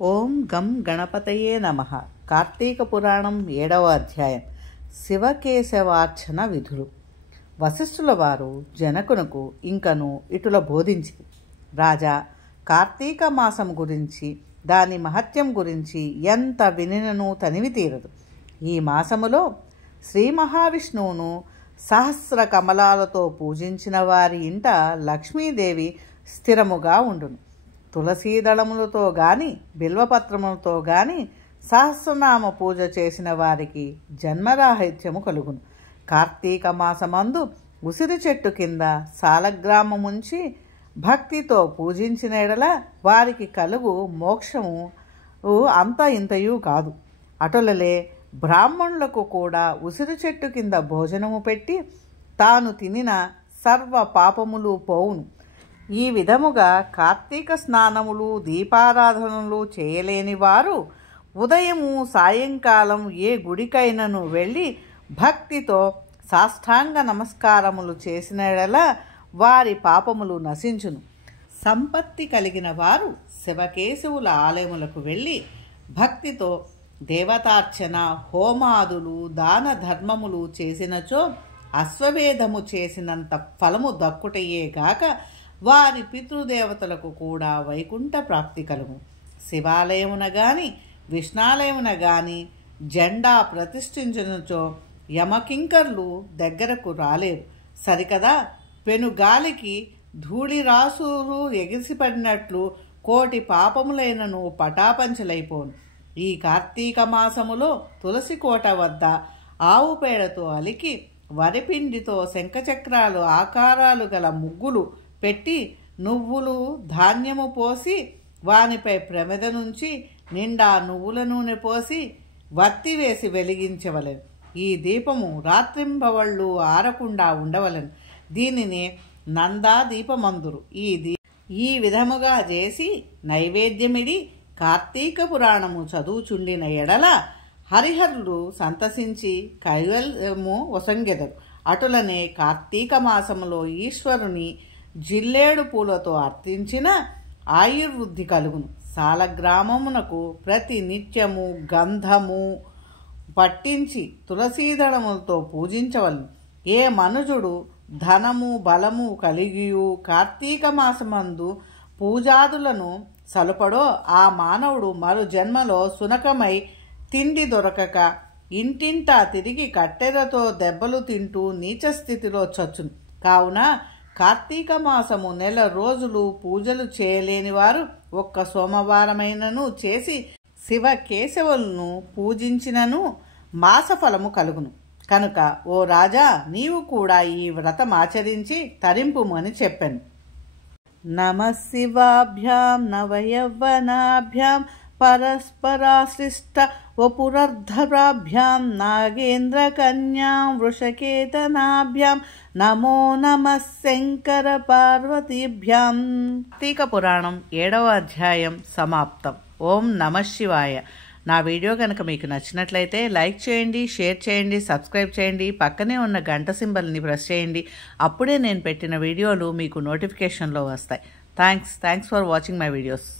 ఓం గం గణపతయే నమః. కార్తీక పురాణం 7వ అధ్యాయం. శివకేశవార్చన విధులు. వశిష్ఠుల వారు జనకునకు ఇంకను ఇటుల బోధించింది. రాజా, కార్తీక మాసం గురించి దాని మహత్యం గురించి ఎంత వినినను తనివి తీరదు. ఈ మాసములో శ్రీ మహావిష్ణువును సహస్ర కమలాలతో పూజించిన వారి ఇంట లక్ష్మీదేవి స్థిరముగా ఉండును. తులసీదళములతో గాని బిల్వపత్రములతో గాని సహస్రనామ పూజ చేసిన వారికి జన్మరాహిత్యము కలుగును. కార్తీక మాసమందు ఉసిరి చెట్టు కింద సాలగ్రామముంచి భక్తితో పూజించిన ఎడల వారికి కలుగు మోక్షము అంత ఇంతయు కాదు. అటులలే బ్రాహ్మణులకు కూడా ఉసిరి చెట్టు కింద భోజనము పెట్టి తాను తినిన సర్వ పాపములు పోవును. ఈ విధముగా కార్తీక స్నానములు దీపారాధనలు చేయలేని వారు ఉదయము సాయంకాలం ఏ గుడికైనను వెళ్ళి భక్తితో సాష్టాంగ నమస్కారములు చేసినడల వారి పాపములు నశించును. సంపత్తి కలిగిన వారు శివకేశవుల ఆలయములకు వెళ్ళి భక్తితో దేవతార్చన హోమాదులు దాన ధర్మములు చేసినచో అశ్వమేధము చేసినంత ఫలము దక్కుటయే గాక వారి పితృదేవతలకు కూడా వైకుంఠ ప్రాప్తి కలుగు. శివాలయమున గాని విష్ణాలయమున గాని జెండా ప్రతిష్ఠించినచో యమకింకర్లు దగ్గరకు రాలేరు. సరికదా, పెనుగాలికి ధూళి రాసులు ఎగిసిపడినట్లు కోటి పాపములైనను పటాపంచలైపోను. ఈ కార్తీక మాసములో తులసి కోట వద్ద ఆవు పేడతో అలికి వరిపిండితో శంఖచక్రాలు ఆకారాలు గల ముగ్గులు పెట్టి నువ్వులు ధాన్యము పోసి వానిపై ప్రమిద నుంచి నిండా నువ్వుల నూనె పోసి వత్తి వేసి వెలిగించవలెను. ఈ దీపము రాత్రింబవళ్ళు ఆరకుండా ఉండవలెను. దీనిని నందా దీపమందురు. ఈ విధముగా చేసి నైవేద్యమిడి కార్తీక పురాణము చదువుచుండిన ఎడల హరిహరులు సంతసించి కైవల్యము వసంగెదరు. అటులనే కార్తీక మాసములో ఈశ్వరుని జిల్లేడు పూలతో అర్చించిన ఆయుర్వృద్ధి కలుగును. సాలగ్రామమునకు ప్రతి నిత్యము గంధము పట్టించి తులసీదళములతో పూజించవలను. ఏ మనుజుడు ధనము బలము కలిగియు కార్తీక మాసమందు పూజాదులను సలుపడో ఆ మానవుడు మరు జన్మలో సునకమై తిండి దొరకక ఇంటింటా తిరిగి కట్టెలతో దెబ్బలు తింటూ నీచస్థితిలో చచ్చును. కావున కార్తీక మాసము నెల రోజులు పూజలు చేయలేని వారు ఒక్క సోమవారమైనను చేసి శివ కేశవులను పూజించినను మాసఫలము కలుగును. కనుక ఓ రాజా, నీవు కూడా ఈ వ్రతమాచరించి తరింపుమని చెప్పాను. నమః శివాభ్యాం నవయవ్వనాభ్యాం పరస్పరాశ్లిష్ట వపురర్ధరాభ్యాం నాగేంద్ర కన్యాం వృషకేతనాభ్యాం నమో నమః శంకర పార్వతీభ్యాం. కార్తీక పురాణం 7వ అధ్యాయం సమాప్తం. ఓం నమః శివాయ. నా వీడియో కనుక మీకు నచ్చినట్లయితే లైక్ చేయండి, షేర్ చేయండి, సబ్స్క్రైబ్ చేయండి. పక్కనే ఉన్న గంట సింబల్ని ప్రెస్ చేయండి. అప్పుడే నేను పెట్టిన వీడియోలు మీకు నోటిఫికేషన్లో వస్తాయి. Thanks for watching my videos.